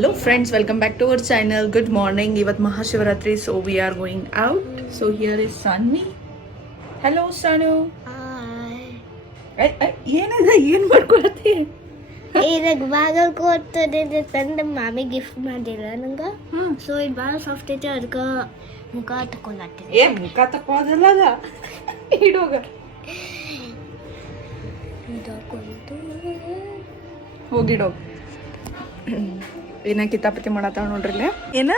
Hello friends, welcome back to our channel. Good morning. Ivat Mahashivaratri, so we are going out. So here is Sunny. Hello Sanu. ಏನಿದೆ ಏನ್ ಮಾಡ್ಕೊಳತ್ತಿ? ಇದಾಗ ಬಾಗಲ್ ಕೊಡ್ತದೆ ತಂದು ಮಾಮಿ gift ಮಾಡಿಲ್ಲ ನಂಗೆ. So ಇದು ಭಾಳ ಸಾಫ್ಟ್ ಐತೆ, ಅದಕ್ಕೆ ಮುಖ ತಕೊಂಡಾಗ್ತೀನಿ. ಏ ಮುಖ ತಕ್ಕೋದಲ್ಲ ಅದ ಇಡೋಗ ಹೋಗಿಡೋಗ ಏನ ಕಿತಾಪತಿ ಮಾಡತ್ತಾವ ನೋಡ್ರಿ ಇಲ್ಲಿ. ಏನ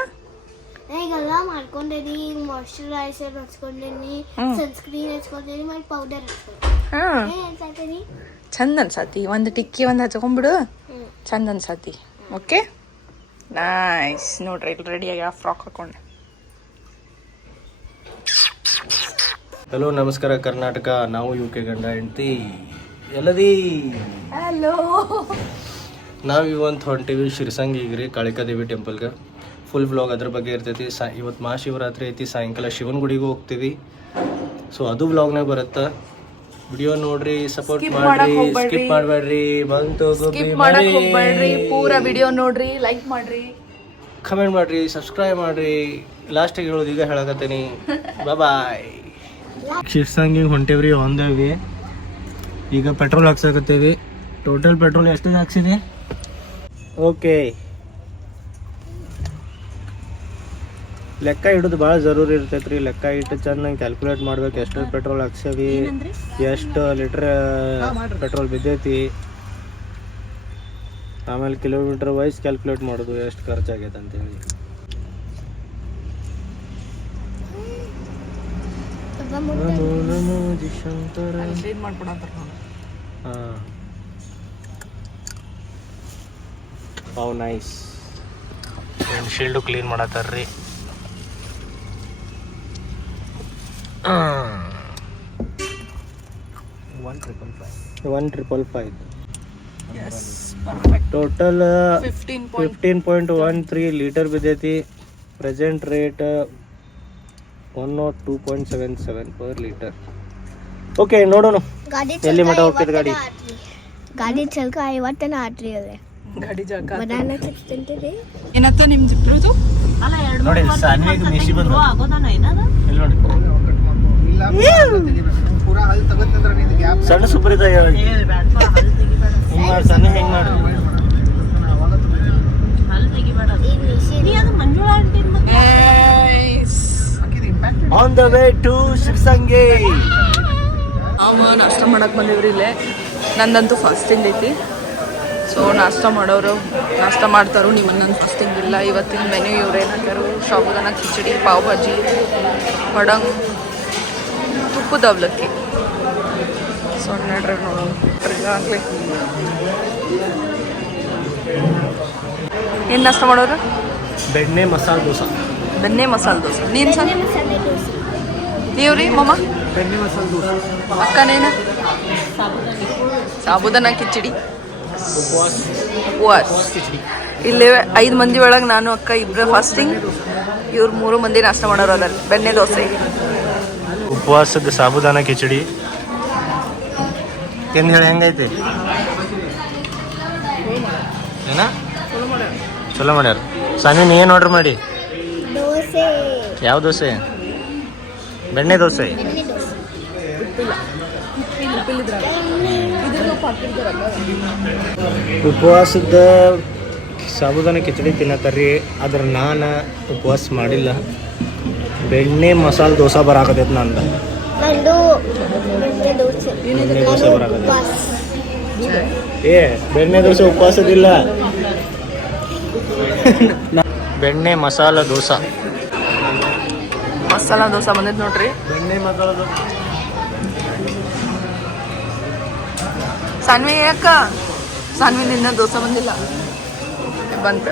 ಈಗೆಲ್ಲ ಮಾಡ್ಕೊಂಡೇನಿ, ಮಾಯ್ಶ್ಚರೈಸರ್ ಹಚ್ಕೊಂಡೇನಿ, ಸನ್ಸ್ಕ್ರೀನ್ ಹಚ್ಕೊಂಡೇನಿ, ಮತ್ತೆ ಪೌಡರ್ ಹಚ್ಕೊಂಡೇನಿ. ಚಂದ ಅನ್ಸತಿ. ಒಂದು ಟಿಕ್ಕಿ ಒಂದು ಹಚ್ಕೊಂಡ್ಬಿಡು, ಚಂದ ಅನ್ಸತಿ. Okay nice. ನೋಡ್ರಿ ಇಲ್ಲಿ ರೆಡಿಯಾಗಿ ಆ ಫ್ರಾಕ್ ಹಾಕೊಂಡೆ. ಹಲೋ ನಮಸ್ಕಾರ ಕರ್ನಾಟಕ. ನಾವು UK ಗಂಡ ಹೆಂಡ್ತಿ ಎಲ್ಲದಿ. ಹಲೋ, ನಾವು ಇವತ್ತು ಹೊಂಟೀವಿ ಶಿರಸಂಗಿಗೆ ರೀ, ಕಾಳಿಕಾದೇವಿ ಟೆಂಪಲ್ಗೆ. ಫುಲ್ ವ್ಲಾಗ್ ಅದ್ರ ಬಗ್ಗೆ ಇರ್ತೈತಿ. ಇವತ್ತು ಮಹಾಶಿವರಾತ್ರಿ ಐತಿ, ಸಾಯಂಕಾಲ ಶಿವನ ಗುಡಿಗೆ ಹೋಗ್ತೀವಿ. ಸೊ ಅದು ವ್ಲಾಗ್ನಾಗ ಬರುತ್ತೆ. ವಿಡಿಯೋ ನೋಡ್ರಿ, ಸಪೋರ್ಟ್ ಮಾಡ್ರಿ, ಸ್ಕಿಪ್ ಮಾಡಬೇಡ್ರಿ. ಬಂತು ಪೂರಾ ವಿಡಿಯೋ ನೋಡ್ರಿ, ಲೈಕ್ ಮಾಡ್ರಿ, ಕಮೆಂಟ್ ಮಾಡ್ರಿ, ಸಬ್ಸ್ಕ್ರೈಬ್ ಮಾಡ್ರಿ. ಲಾಸ್ಟಿಗೆ ಹೇಳೋದು ಈಗ ಹೇಳಕತ್ತೀನಿ. ಬಾಯ್. ಶಿರಸಂಗಿಗೆ ಹೊಂಟೇವ್ರಿ, ಆನ್ ದ ವೇ. ಈಗ ಪೆಟ್ರೋಲ್ ಹಾಕ್ಸಕತ್ತೇವಿ. ಟೋಟಲ್ ಪೆಟ್ರೋಲ್ ಎಷ್ಟು ಹಾಕ್ಸಿದೆ? ಓಕೆ, ಲೆಕ್ಕ ಇಡೋದು ಭಾಳ ಜರೂರಿ ಇರ್ತೈತೆ ರೀ. ಲೆಕ್ಕ ಇಟ್ಟು ಚೆನ್ನಾಗಿ ಕ್ಯಾಲ್ಕುಲೇಟ್ ಮಾಡ್ಬೇಕು. ಎಷ್ಟು ಪೆಟ್ರೋಲ್ ಹಾಕ್ಸೇವಿ, ಎಷ್ಟು ಲೀಟ್ರ್ ಪೆಟ್ರೋಲ್ ಬಿದ್ದೈತಿ, ಆಮೇಲೆ ಕಿಲೋಮೀಟರ್ ವೈಸ್ ಕ್ಯಾಲ್ಕುಲೇಟ್ ಮಾಡೋದು ಎಷ್ಟು ಖರ್ಚಾಗೈತೆ ಅಂತೇಳಿ. ಹಾಂ ನೈಸ್. ವಿಂಡ್ಶೀಲ್ಡು ಕ್ಲೀನ್ ಮಾಡತ್ತಾರ್ರಿ. 1,555 ಟೋಟಲ್ 15.13 ಲೀಟರ್ ಬಿದ್ದೈತಿ. Present rate 102.77 per litre. Okay, ನೋಡೋಣ ಎಲ್ಲಿ ಮಠ ಹೋಗ್ತದೆ ಗಾಡಿ. ಗಾಡಿ ಚಲ್ಕ 50 ಆಟ್ರಿ ಅದೇ ಗಾಡಿ ಜಾಗ ಬನಾನಾ ಚಿಪ್ಸ್ ತಿಂತೀರಿ. ಏನತ್ತ ನಿಮ್ದು ಇಬ್ರದು? ನೋಡಿ ಸಾನ್ವಿಗೆ ಮಿಶಿ ಬಂದು ಇಲ್ಲಿ ನೋಡಿ. ಸಣ್ಣ ಸುಪ್ರೀತ ಹೇಳಿ ಹಿಂಗ್ ಮಾಡಿ, ಸಣ್ಣ ಹೆಂಗ್ ಮಾಡಿ. On the way to Shirasangi. ನಾವು ನಾಷ್ಟ ಮಾಡಕ್ಕೆ ಬಂದಿವ್ರಿ ಇಲ್ಲೇ. ನಂದಂತೂ ಫಾಸ್ಟಿಂಗ್ ಐತಿ. ಸೊ ನಾಷ್ಟ ಮಾಡೋರು ನಾಷ್ಟ ಮಾಡ್ತಾರೋ. ನಿಮ್ಮನ್ನ ಫಾಸ್ಟಿಂಗ್ ಇಲ್ಲ. ಇವತ್ತಿನ ಮೆನ್ಯೂ ಇವ್ರು ಏನಾದ್ರು ಸಾಬುದಾನ ಖಿಚಡಿ, ಪಾವ್ ಭಾಜಿ, ಪಡಂಗ್, ತುಪ್ಪದ ಅವಲಕ್ಕಿ. ಸೊ ನೋಡ್ರಿ ನೋಡೋಣ ಆಗಲಿ ಏನು ನಾಷ್ಟ ಮಾಡೋರು. ಬೆಣ್ಣೆ ಮಸಾಲೆ ದೋಸೆ. ಬೆಣ್ಣೆ ಮಸಾಲೆ ದೋಸೆ. ನೀನು ಸರ್ ನೀವು ರೀ ಮಮ್ಮ? ಬೆಣ್ಣೆ ಮಸಾಲೆ ದೋಸೆ. ಅಕ್ಕನೇನ? ಸಾಬುದಾನ ಕಿಚಡಿ, ಉಪವಾಸ. ಇಲ್ಲಿ 5 ಮಂದಿ ಒಳಗೆ ನಾನು ಅಕ್ಕ ಇಬ್ಬರು ಫಾಸ್ಟಿಂಗ್, ಇವ್ರು 3 ಮಂದಿ ನಾಷ್ಟ ಮಾಡೋರು ಅದರಲ್ಲಿ. ಬೆಣ್ಣೆ ದೋಸೆ, ಉಪವಾಸದ ಸಾಬುದಾನ ಕಿಚಡಿ ಏನು ಹೇಳಿ ಹೆಂಗೈತಿ? ಏನ ಚಲೋ ಮಾಡ್ಯಾರ. ಸಾನಿ ನೀ ಏನು ಆರ್ಡ್ರ್ ಮಾಡಿ? ದೋಸೆ. ಯಾವ ದೋಸೆ? ಬೆಣ್ಣೆ ದೋಸೆ. ಉಪವಾಸದ ಸಾಬುದಾನ ಕಿಚಡಿ ತಿನ್ನತ್ತಾರ್ರಿ. ಆದ್ರೆ ನಾನು ಉಪವಾಸ ಮಾಡಿಲ್ಲ. ಬೆಣ್ಣೆ ಮಸಾಲೆ ದೋಸೆ ಬರಾಕತೈತೆ ನಂದು. ಬೆಣ್ಣೆ ದೋಸೆ ಬರಾಕತೈತೆ. ಏ ಬೆಣ್ಣೆ ದೋಸೆ ಉಪವಾಸದಿಲ್ಲ. ಬೆಣ್ಣೆ ಮಸಾಲ ದೋಸೆ. ಮಸಾಲ ದೋಸೆ ಬಂದೈತೆ ನೋಡ್ರಿ. ಬೆಣ್ಣೆ ಮಸಾಲ ದೋಸೆ. ಸಾನ್ವಿ ಅಕ್ಕ, ಸಾನ್ವಿ ನಿನ್ನ ದೋಸೆ ಬಂದಿಲ್ಲ. ಬಂತ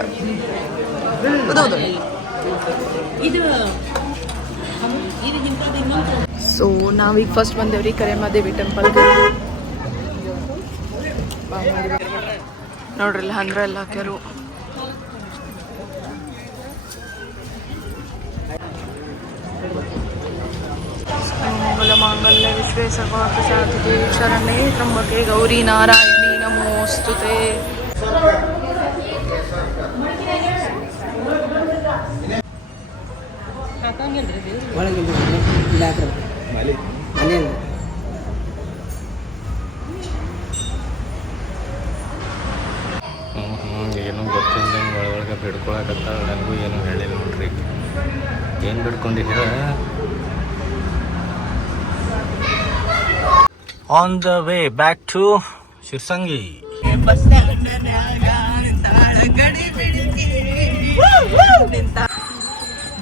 ಸೊ ನಾವೀಗ ಫಸ್ಟ್ ಬಂದೇವ್ರಿ ಕರೇಮಾದೇವಿ ಟೆಂಪಲ್ಗೆ. ನೋಡ್ರಿ ಇಲ್ಲಿ ಹಂಡ್ರ ಎಲ್ಲ ಹಾಕ್ಯಾರು. ಮಂಗಲ್ಯ ವಿಶ್ವೇ ಸರ್ವಾರ್ಥ ಸಾಧಿಕೆ ಶರಣೇ ತ್ರ್ಯಂಬಕೆ ಗೌರಿ ನಾರಾಯಣಿ ನಮೋಸ್ತುತೆ. ಏನೂ ಗೊತ್ತಿಲ್ಲದಂಗೆ ಒಳಗೆ ಬಿಡ್ಕೊಳಕತ್ತ. ನನಗೂ ಏನು ಹೇಳಿಲ್ಲ ನೋಡ್ರಿ. ಏನು ಬಿಡ್ಕೊಂಡಿದ್ದೀರ? On the way back to Shirsangi.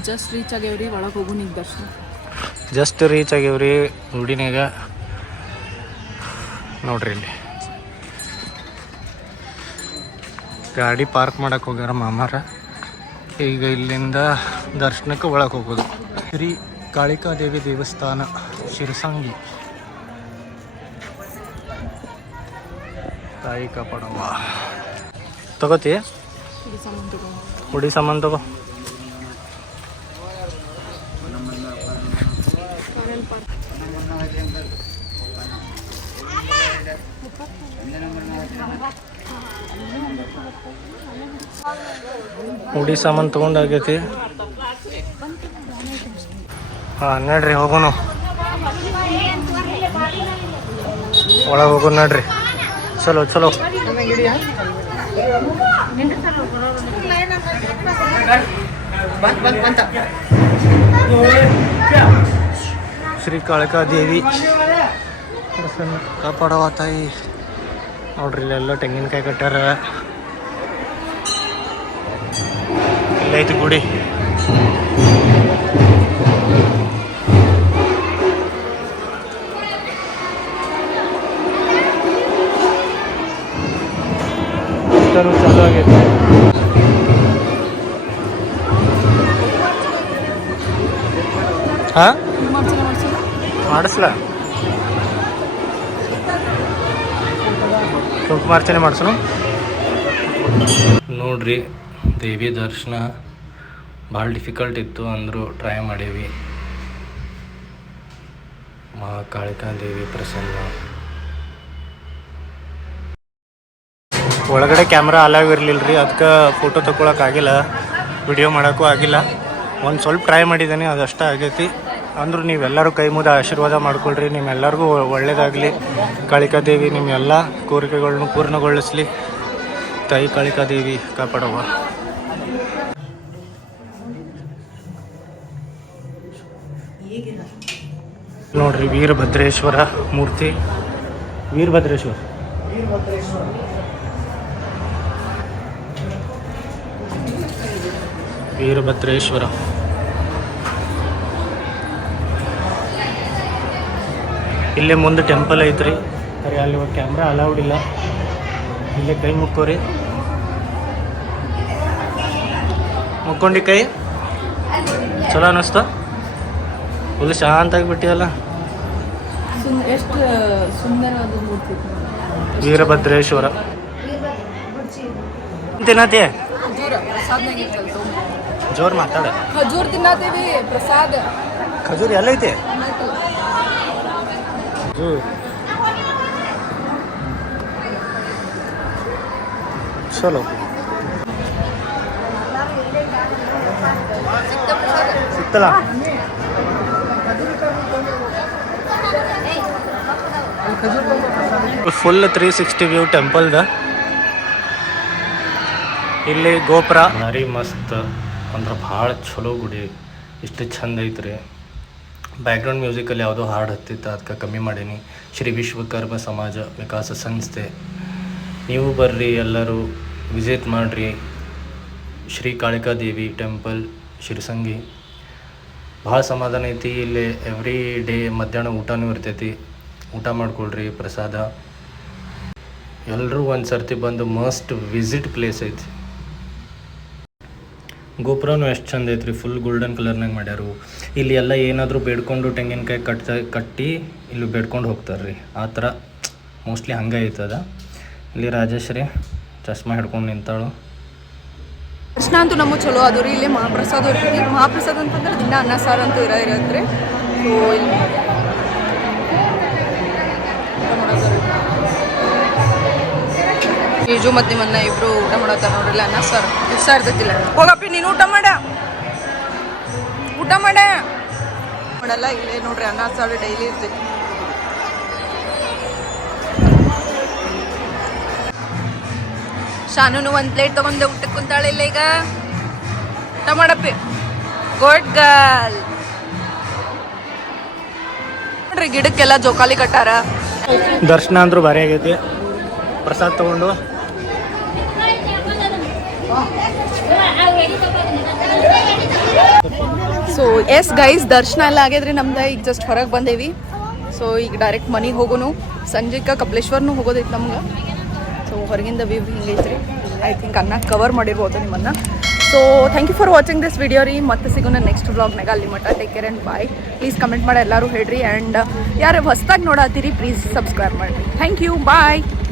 Just reach ಆಗ್ಯಾವ್ರಿ, ಒಳಗೆ ಹೋಗು ನಿಂಗೆ ದರ್ಶನ. ಜಸ್ಟ್ ರೀಚ್ ಆಗ್ಯಾವ್ರಿ ಗುಡಿನಾಗ. ನೋಡ್ರಿ ಇಲ್ಲಿ ಗಾಡಿ ಪಾರ್ಕ್ ಮಾಡಕ್ಕೆ ಹೋಗ್ಯಾರ ಮಾಮಾರ. ಈಗ ಇಲ್ಲಿಂದ ದರ್ಶನಕ್ಕೆ ಒಳಗೆ ಹೋಗೋದು. ಶ್ರೀ ಕಾಳಿಕಾದೇವಿ ದೇವಸ್ಥಾನ ಶಿರಸಂಗಿ. ತಾಯಿ ಕಾಪಾಡವ್ವ. ತಗೋತಿ ಹುಡಿ ಸಾಮಾನು ತಗೋ. ಹುಡಿ ಸಾಮಾನು ತೊಗೊಂಡಾಗೈತಿ. ಹಾಂ ನಡ್ರಿ ಹೋಗೋನು, ಒಳಗೆ ಹೋಗೋಣ ನಡ್ರಿ. ಚಲೋ ಚಲೋ. ಶ್ರೀ ಕಾಳಿಕಾದೇವಿ ಪ್ರಸನ್ನ ಕಾಪಾಡವ ತಾಯಿ. ನೋಡ್ರಿ ಇಲ್ಲೆಲ್ಲ ತೆಂಗಿನಕಾಯಿ ಕಟ್ಟಾರ. ಇಲ್ಲೈತಿ ಗುಡಿ. ಚಾಲು ಆಗೈತಿ. ಹಾಂ ಮಾಡಿಸ್ಲ ಕುಂಕುಮಾರ್ಚನೆ ಮಾಡಿಸೋಣ. ನೋಡ್ರಿ ದೇವಿ ದರ್ಶನ ಭಾಳ ಡಿಫಿಕಲ್ಟ್ ಇತ್ತು ಅಂದರೂ ಟ್ರೈ ಮಾಡೀವಿ. ಮಹಾಕಾಳಿಕಾದೇವಿ ಪ್ರಸನ್ನ. ಒಳಗಡೆ ಕ್ಯಾಮ್ರಾ ಅಲಾವ್ ಇರಲಿಲ್ಲ ರೀ, ಅದಕ್ಕೆ ಫೋಟೋ ತೊಗೊಳಕ್ಕಾಗಿಲ್ಲ, ವಿಡಿಯೋ ಮಾಡೋಕ್ಕೂ ಆಗಿಲ್ಲ. ಒಂದು ಸ್ವಲ್ಪ ಟ್ರೈ ಮಾಡಿದ್ದೀನಿ, ಅದಷ್ಟೇ ಆಗೈತಿ. ಅಂದರೂ ನೀವೆಲ್ಲರೂ ಕೈ ಮುದ ಆಶೀರ್ವಾದ ಮಾಡ್ಕೊಳ್ರಿ. ನಿಮ್ಮೆಲ್ಲರಿಗೂ ಒಳ್ಳೆಯದಾಗಲಿ. ಕಾಳಿಕಾದೇವಿ ನಿಮ್ಮೆಲ್ಲ ಕೋರಿಕೆಗಳನ್ನು ಪೂರ್ಣಗೊಳಿಸಲಿ. ತಾಯಿ ಕಾಳಿಕಾದೇವಿ ಕಾಪಾಡವ್ವ. ನೋಡ್ರಿ ವೀರಭದ್ರೇಶ್ವರ ಮೂರ್ತಿ. ವೀರಭದ್ರೇಶ್ವರ ವೀರಭದ್ರೇಶ್ವರ. ಇಲ್ಲೇ ಮುಂದೆ ಟೆಂಪಲ್ ಐತ್ರಿ. ಸರಿ ಅಲ್ಲಿ ಒಂದು ಕ್ಯಾಮ್ರಾ ಅಲೌಡ್ ಇಲ್ಲ. ಇಲ್ಲೇ ಕೈ ಮುಕ್ಕೋರಿ. ಮುಕ್ಕೊಂಡಿ ಕೈ. ಚಲೋ ಅನ್ನಿಸ್ತಾ? ಫುಲ್ ಶಾಂತ ಆಗಿಬಿಟ್ಟಿಯಲ್ಲ. ಎಷ್ಟು ಸುಂದರವಾದ ಮೂರ್ತಿ. ವೀರಭದ್ರೇಶ್ವರ ತಿನ್ನತಿ. ಜೋರ್ ಮಾತಾಡ. ಖಜೂರ್ ತಿನ್ನತೀವಿ, ಪ್ರಸಾದ. ಖಜೂರ್ ಎಲ್ಲೈತಿ? ಚಲೋ ಸಿಕ್ತಲ್ಲ. Full 360 view ಟೆಂಪಲ್ದ. ಇಲ್ಲಿ ಗೋಪುರ ಭಾರಿ ಮಸ್ತ್ ಅಂದ್ರೆ ಭಾಳ ಚಲೋ ಗುಡಿ. ಇಷ್ಟು ಚಂದ ಐತ್ರಿ. ಬ್ಯಾಕ್ಗ್ರೌಂಡ್ ಮ್ಯೂಸಿಕಲ್ಲಿ ಯಾವುದೋ ಹಾಡು ಹತ್ತಿತ್ತು, ಅದಕ್ಕೆ ಕಮ್ಮಿ ಮಾಡೀನಿ. ಶ್ರೀ ವಿಶ್ವಕರ್ಮ ಸಮಾಜ ವಿಕಾಸ ಸಂಸ್ಥೆ. ನೀವು ಬರ್ರಿ, ಎಲ್ಲರೂ ವಿಸಿಟ್ ಮಾಡಿರಿ. ಶ್ರೀ ಕಾಳಿಕಾದೇವಿ ಟೆಂಪಲ್ ಶಿರಸಂಗಿ. ಭಾಳ ಸಮಾಧಾನ ಐತಿ. ಇಲ್ಲಿ ಎವ್ರಿ ಡೇ ಮಧ್ಯಾಹ್ನ ಊಟನೂ ಇರ್ತೈತಿ. ಊಟ ಮಾಡ್ಕೊಳ್ರಿ, ಪ್ರಸಾದ. ಎಲ್ಲರೂ ಒಂದು ಸರ್ತಿ ಬಂದು ಮಸ್ಟ್ ವಿಸಿಟ್ ಪ್ಲೇಸ್ ಐತಿ. ಗೋಪುರನೂ ಎಷ್ಟು ಚಂದ ಐತ್ರಿ. ಫುಲ್ ಗೋಲ್ಡನ್ ಕಲರ್ನಾಗ ಮಾಡ್ಯಾರು. ಇಲ್ಲಿ ಎಲ್ಲ ಏನಾದರೂ ಬೇಡ್ಕೊಂಡು ತೆಂಗಿನಕಾಯಿ ಕಟ್ಟಿ ಇಲ್ಲಿ ಬೇಡ್ಕೊಂಡು ಹೋಗ್ತಾರೆ ರೀ. ಆ ಥರ ಮೋಸ್ಟ್ಲಿ ಹಂಗೆ ಐತದ. ಇಲ್ಲಿ ರಾಜೇಶ್ರೀ ಚಶ್ಮಾ ಹಿಡ್ಕೊಂಡು ನಿಂತಾಳು. ದರ್ಶನ ಅಂತೂ ನಮಗೆ ಚಲೋ ಅದು ರೀ. ಇಲ್ಲಿ ಮಹಾಪ್ರಸಾದ ಇರ್ತೈತಿ. ಮಹಾಪ್ರಸಾದ ಅಂತಂದ್ರೆ ದಿನ ಅನ್ನ ಸಾರು ಅಂತೂ ಇರತ್ರಿ. ಸೊ ಇಲ್ಲಿ ಈಜು ಮತ್ತು ನಿಮ್ಮನ್ನ ಇಬ್ರು ಊಟ ಮಾಡತ್ತಾರ ನೋಡ್ರಿಲ್ಲ. ಅನ್ನ ಸಾರು ಇಷ್ಟ ಇರ್ತೈತಿಲ್ಲ. ಹೋಗಪ್ಪಿ ನೀನು ಊಟ ಮಾಡ. ಊಟ ಊಟ ಮಾಡಲ್ಲ ಇಲ್ಲೇ ನೋಡ್ರಿ ಅನ್ನ ಸಾರು ಡೈಲಿ ಇರ್ತೈತಿ. ಶಾನೂನು ಒಂದು ಪ್ಲೇಟ್ ತಗೊಂಡೆ ಊಟಕ್ಕೆ ಕುಂತಾಳೆ ಇಲ್ಲ ಈಗ. ಊಟ ಮಾಡಪ್ಪಿ, ಗುಡ್ ಗರ್ಲ್. ನೋಡ್ರಿ ಗಿಡಕ್ಕೆಲ್ಲ ಜೋಕಾಲಿ ಕಟ್ಟಾರ. ದರ್ಶನ ಅಂದ್ರೂ ಭಾರಿ ಆಗೈತಿ. ಪ್ರಸಾದ್ ತಗೊಂಡು ಸೊ ಎಸ್ ಗೈಸ್, ದರ್ಶನ ಎಲ್ಲ ಆಗ್ಯದ್ರಿ ನಮ್ದು. ಈಗ ಜಸ್ಟ್ ಹೊರಗೆ ಬಂದೇವಿ. ಸೊ ಈಗ ಡೈರೆಕ್ಟ್ ಮನೆಗೆ ಹೋಗೋನು. ಸಂಜೆಗೆ ಕಪಿಲೇಶ್ವರ್ನು ಹೋಗೋದೈತೆ ನಮ್ಗೆ. ಸೊ ಹೊರಗಿಂದ ವ್ಯೂ ಹಿಂಗೈತ್ರಿ. ಐ ಥಿಂಕ್ ಅನ್ನ ಕವರ್ ಮಾಡಿರ್ಬೋದು ನಿಮ್ಮನ್ನು. So thank you for watching this video ರೀ. ಮತ್ತೆ ಸಿಗೋಣ ನೆಕ್ಸ್ಟ್ ವ್ಲಾಗ್ನಾಗ. ಅಲ್ಲಿ ಮಟ್ಟ take care and bye. Please comment ಮಾಡಿ ಎಲ್ಲರೂ ಹೇಳ್ರಿ. ಆ್ಯಂಡ್ ಯಾರು ಹೊಸ್ದಾಗಿ ನೋಡತ್ತೀರಿ ಪ್ಲೀಸ್ ಸಬ್ಸ್ಕ್ರೈಬ್ ಮಾಡಿರಿ. Thank you, bye.